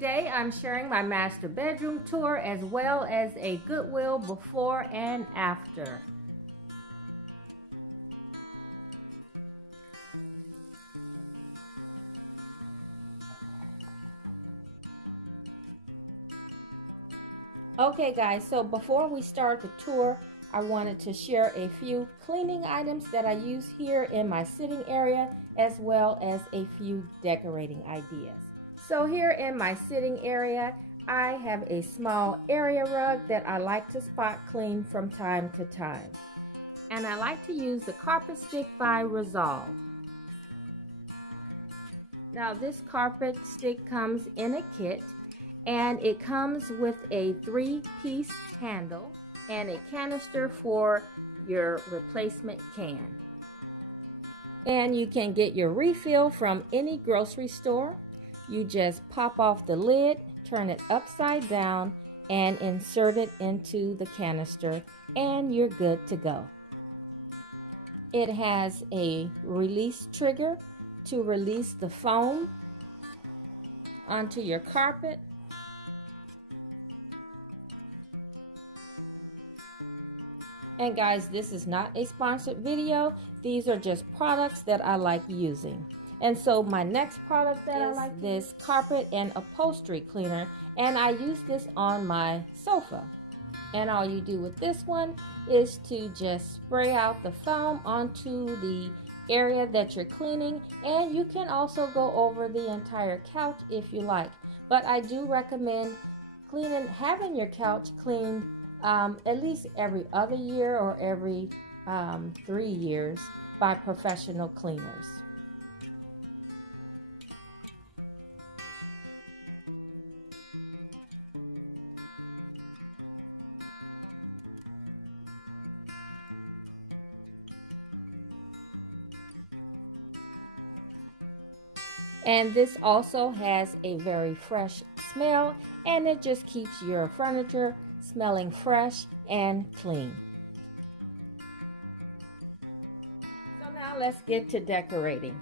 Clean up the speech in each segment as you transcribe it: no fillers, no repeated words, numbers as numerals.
Today I'm sharing my master bedroom tour as well as a Goodwill before and after. Okay guys, so before we start the tour, I wanted to share a few cleaning items that I use here in my sitting area as well as a few decorating ideas. So here in my sitting area, I have a small area rug that I like to spot clean from time to time. And I like to use the carpet stick by Resolve. Now this carpet stick comes in a kit, and it comes with a 3-piece handle and a canister for your replacement can. And you can get your refill from any grocery store. You just pop off the lid, turn it upside down, and insert it into the canister, and you're good to go. It has a release trigger to release the foam onto your carpet. And guys, this is not a sponsored video. These are just products that I like using. And so my next product that I like, this carpet and upholstery cleaner, and I use this on my sofa. And all you do with this one is to just spray out the foam onto the area that you're cleaning, and you can also go over the entire couch if you like. But I do recommend having your couch cleaned at least every other year or every 3 years by professional cleaners. And this also has a very fresh smell, and it just keeps your furniture smelling fresh and clean. So now let's get to decorating.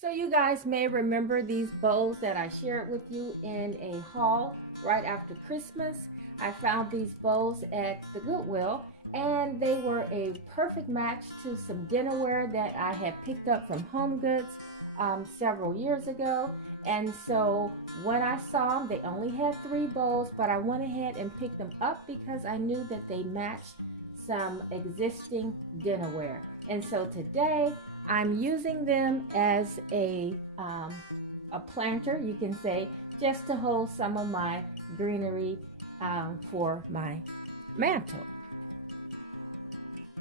So you guys may remember these bows that I shared with you in a haul right after Christmas. I found these bows at the Goodwill, and they were a perfect match to some dinnerware that I had picked up from Home Goods several years ago. And so when I saw them, they only had 3 bows, but I went ahead and picked them up because I knew that they matched some existing dinnerware. And so today I'm using them as a planter, you can say, just to hold some of my greenery for my mantle.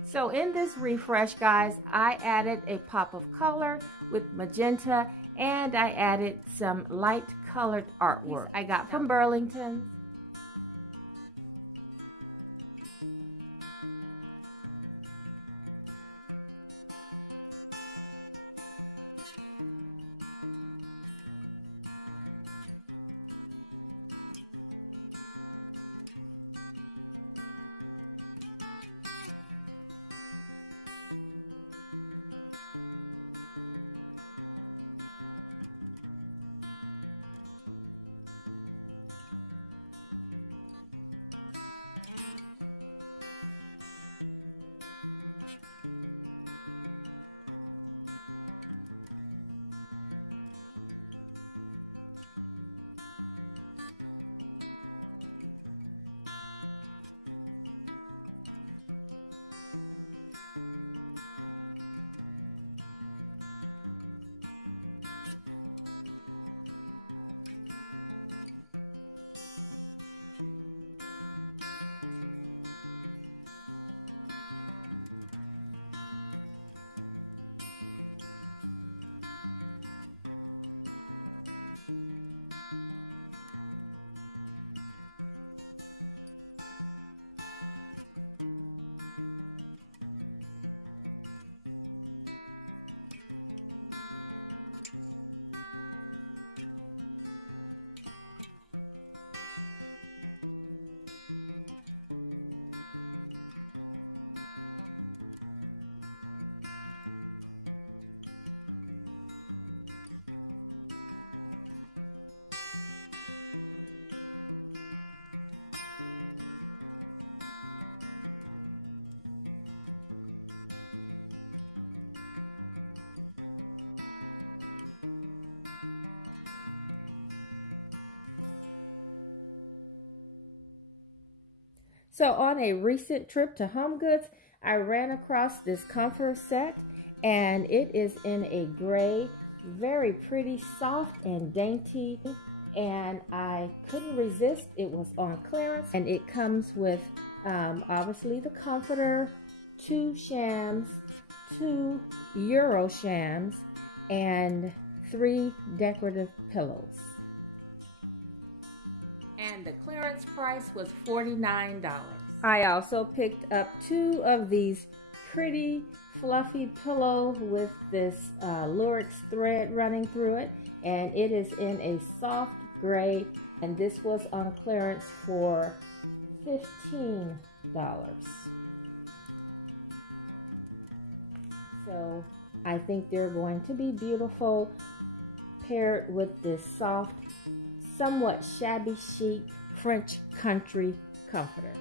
So in this refresh, guys, I added a pop of color with magenta, and I added some light colored artwork I got from Burlington. So on a recent trip to Home Goods, I ran across this comforter set, and it is in a gray, very pretty, soft and dainty, and I couldn't resist. It was on clearance, and it comes with obviously the comforter, 2 shams, 2 Euro shams, and 3 decorative pillows. And the clearance price was $49. I also picked up 2 of these pretty fluffy pillows with this lurex thread running through it, and it is in a soft gray, and this was on clearance for $15. So I think they're going to be beautiful paired with this soft, somewhat shabby chic French country comforter.